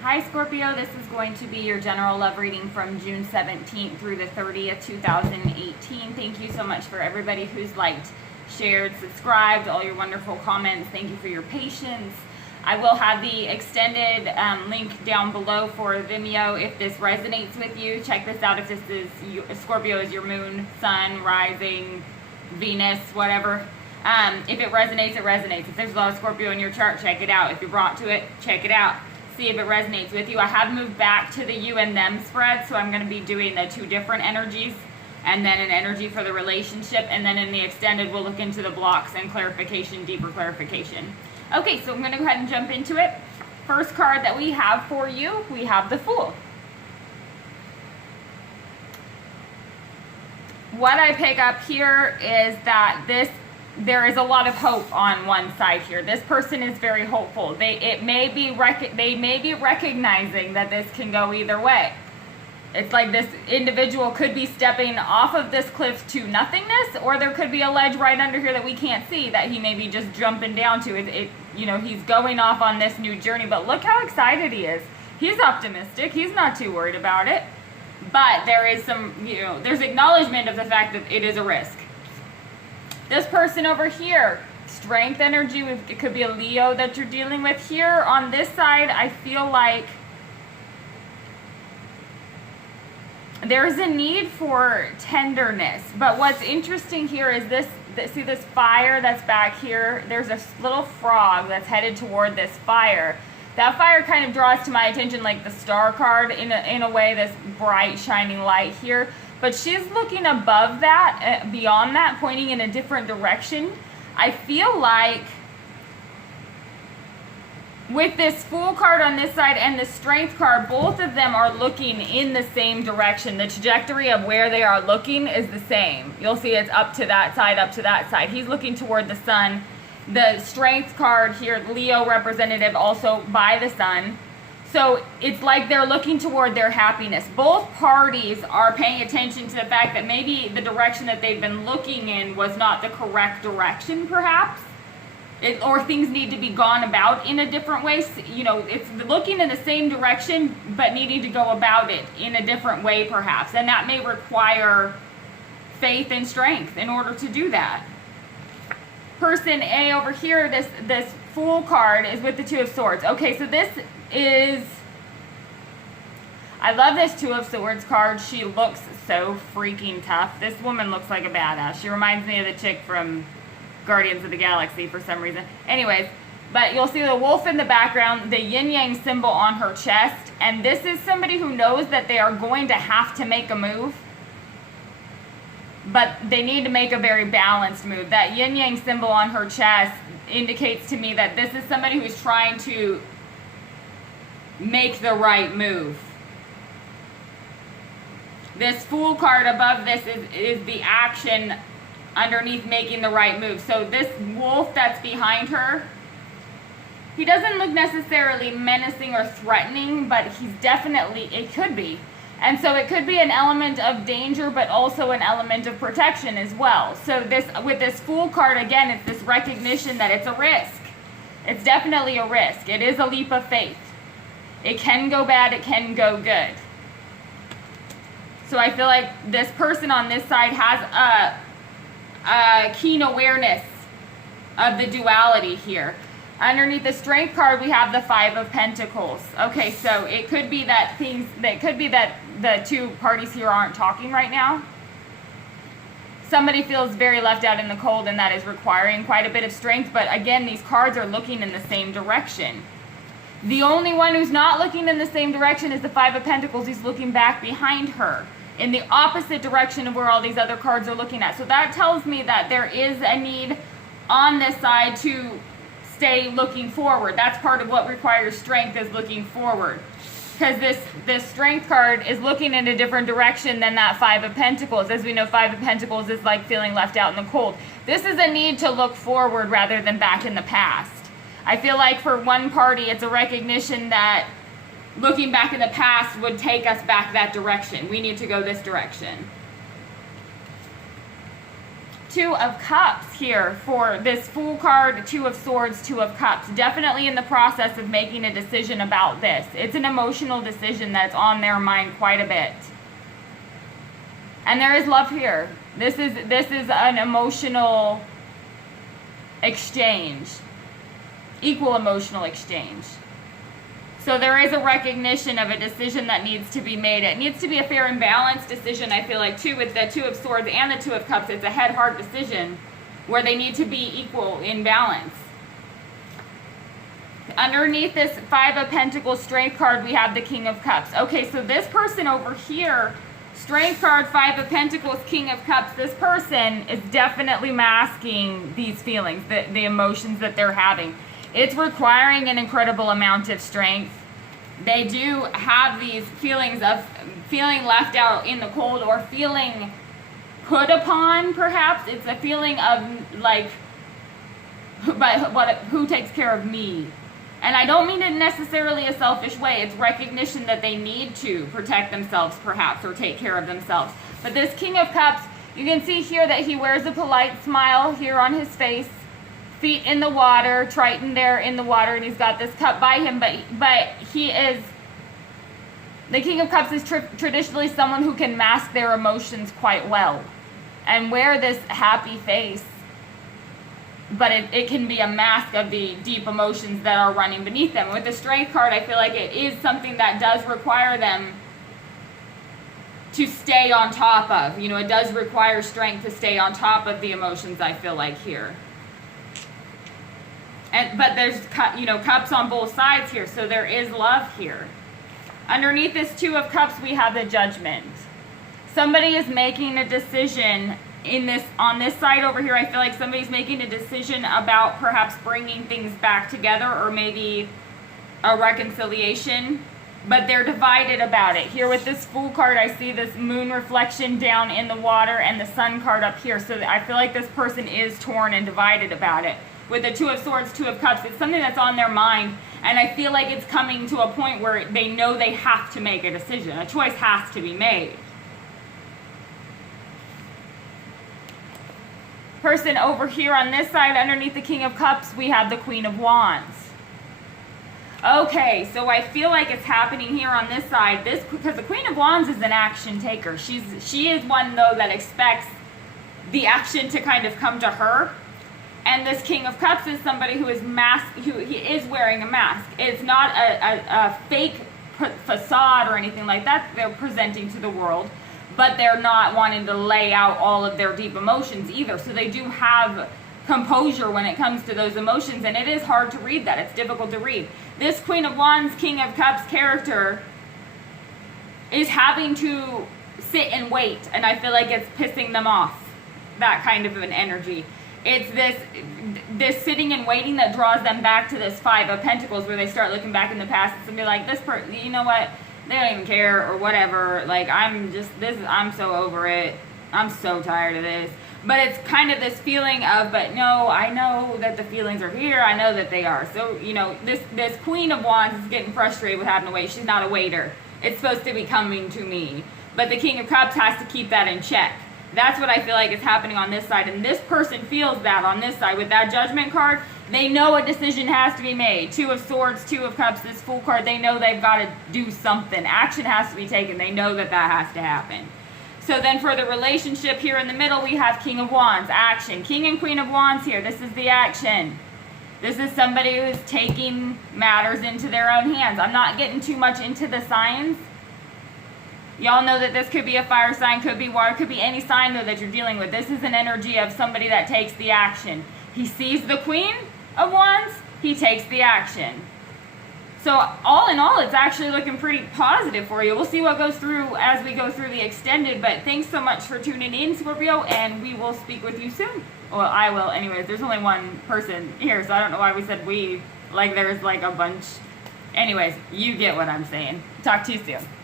Hi Scorpio, this is going to be your general love reading from June 17th through the 30th, 2018. Thank you so much for everybody who's liked, shared, subscribed, all your wonderful comments. Thank you for your patience. I will have the extended link down below for Vimeo if this resonates with you. Check this out if this is Scorpio is your moon, sun, rising, Venus, whatever. If it resonates, it resonates. If there's a lot of Scorpio in your chart, check it out. If you're brought to it, check it out. See if it resonates with you. I have moved back to the you and them spread, so I'm going to be doing the two different energies and then an energy for the relationship, and then in the extended we'll look into the blocks and clarification, deeper clarification. Okay, so I'm going to go ahead and jump into it. First card that we have for you, we have the Fool. What I pick up here is that there is a lot of hope on one side here. This person is very hopeful. They may be recognizing that this can go either way. It's like this individual could be stepping off of this cliff to nothingness, or there could be a ledge right under here that we can't see that he may be just jumping down to. He's going off on this new journey, but look how excited he is. He's optimistic. He's not too worried about it. But there is some, there's acknowledgement of the fact that it is a risk. This person over here, strength energy, it could be a Leo that you're dealing with. Here on this side, I feel like there's a need for tenderness. But what's interesting here is see this fire that's back here? There's a little frog that's headed toward this fire. That fire kind of draws to my attention like the Star card in a way, this bright shining light here. But she's looking above that, beyond that, pointing in a different direction. I feel like with this Fool card on this side and the Strength card, both of them are looking in the same direction. The trajectory of where they are looking is the same. You'll see it's up to that side, up to that side. He's looking toward the sun. The Strength card here, Leo representative, also by the sun. So it's like they're looking toward their happiness. Both parties are paying attention to the fact that maybe the direction that they've been looking in was not the correct direction, perhaps. Or things need to be gone about in a different way. It's looking in the same direction, but needing to go about it in a different way, perhaps. And that may require faith and strength in order to do that. Person A over here, this Fool card is with the Two of Swords. Okay, so this is, I love this Two of Swords card. She looks so freaking tough. This woman looks like a badass. She reminds me of the chick from Guardians of the Galaxy for some reason. Anyways, but you'll see the wolf in the background, the yin-yang symbol on her chest, and this is somebody who knows that they are going to have to make a move, but they need to make a very balanced move. That yin-yang symbol on her chest indicates to me that this is somebody who's trying to make the right move. This Fool card above this is the action underneath making the right move. So this wolf that's behind her, he doesn't look necessarily menacing or threatening, but he's definitely, it could be. And so it could be an element of danger, but also an element of protection as well. So with this Fool card, again, it's this recognition that it's a risk. It's definitely a risk. It is a leap of faith. It can go bad, it can go good. So I feel like this person on this side has a keen awareness of the duality here. Underneath the Strength card, we have the Five of Pentacles. Okay, so it could be that the two parties here aren't talking right now. Somebody feels very left out in the cold, and that is requiring quite a bit of strength. But again, these cards are looking in the same direction. The only one who's not looking in the same direction is the Five of Pentacles. He's looking back behind her in the opposite direction of where all these other cards are looking at. So that tells me that there is a need on this side to stay looking forward. That's part of what requires strength, is looking forward. Because this Strength card is looking in a different direction than that Five of Pentacles. As we know, Five of Pentacles is like feeling left out in the cold. This is a need to look forward rather than back in the past. I feel like for one party, it's a recognition that looking back in the past would take us back that direction. We need to go this direction. Two of Cups here for this Fool card, Two of Swords, Two of Cups. Definitely in the process of making a decision about this. It's an emotional decision that's on their mind quite a bit. And there is love here. This is an emotional exchange. Equal emotional exchange. So there is a recognition of a decision that needs to be made. It needs to be a fair and balanced decision, I feel like, too, with the Two of Swords and the Two of Cups. It's a head-heart decision where they need to be equal in balance. Underneath this Five of Pentacles Strength card, we have the King of Cups. Okay, so this person over here, Strength card, Five of Pentacles, King of Cups, this person is definitely masking these feelings, the emotions that they're having. It's requiring an incredible amount of strength. They do have these feelings of feeling left out in the cold or feeling put upon, perhaps. It's a feeling of like, who takes care of me? And I don't mean it necessarily a selfish way. It's recognition that they need to protect themselves, perhaps, or take care of themselves. But this King of Cups, you can see here that he wears a polite smile here on his face. Feet in the water, Triton there in the water, and he's got this cup by him, but he is, the King of Cups is traditionally someone who can mask their emotions quite well and wear this happy face, but it can be a mask of the deep emotions that are running beneath them. With the Strength card, I feel like it is something that does require them to stay on top of. You know, it does require strength to stay on top of the emotions, I feel like, here. But there's, you know, cups on both sides here, so there is love here. Underneath this Two of Cups, we have the Judgment. Somebody is making a decision on this side over here. I feel like somebody's making a decision about perhaps bringing things back together or maybe a reconciliation, but they're divided about it. Here with this Fool card, I see this moon reflection down in the water and the Sun card up here, so I feel like this person is torn and divided about it. With the Two of Swords, Two of Cups, it's something that's on their mind, and I feel like it's coming to a point where they know they have to make a decision. A choice has to be made. Person over here on this side, underneath the King of Cups, we have the Queen of Wands. Okay, so I feel like it's happening here on this side. Because the Queen of Wands is an action taker. She is one, though, that expects the action to kind of come to her. And this King of Cups is somebody who is he is wearing a mask. It's not a fake facade or anything like that they're presenting to the world, but they're not wanting to lay out all of their deep emotions either. So they do have composure when it comes to those emotions, and it is hard to read that. It's difficult to read. This Queen of Wands, King of Cups character is having to sit and wait, and I feel like it's pissing them off, that kind of an energy. It's this sitting and waiting that draws them back to this Five of Pentacles, where they start looking back in the past and be like, this person, you know what, they don't even care or whatever, like I'm so over it, I'm so tired of this. But it's kind of this feeling of, but no, I know that the feelings are here, I know that they are. So, you know, this Queen of Wands is getting frustrated with having to wait. She's not a waiter. It's supposed to be coming to me. But the King of Cups has to keep that in check. That's what I feel like is happening on this side. And this person feels that on this side. With that Judgment card, they know a decision has to be made. Two of Swords, Two of Cups, this Fool card, they know they've got to do something. Action has to be taken. They know that has to happen. So then for the relationship here in the middle, we have King of Wands, action. King and Queen of Wands here, this is the action. This is somebody who is taking matters into their own hands. I'm not getting too much into the signs. Y'all know that this could be a fire sign, could be water, could be any sign though that you're dealing with. This is an energy of somebody that takes the action. He sees the Queen of Wands, he takes the action. So all in all, it's actually looking pretty positive for you. We'll see what goes through as we go through the extended, but thanks so much for tuning in, Scorpio, and we will speak with you soon. Well, I will anyways. There's only one person here, so I don't know why we said we, like there's like a bunch. Anyways, you get what I'm saying. Talk to you soon.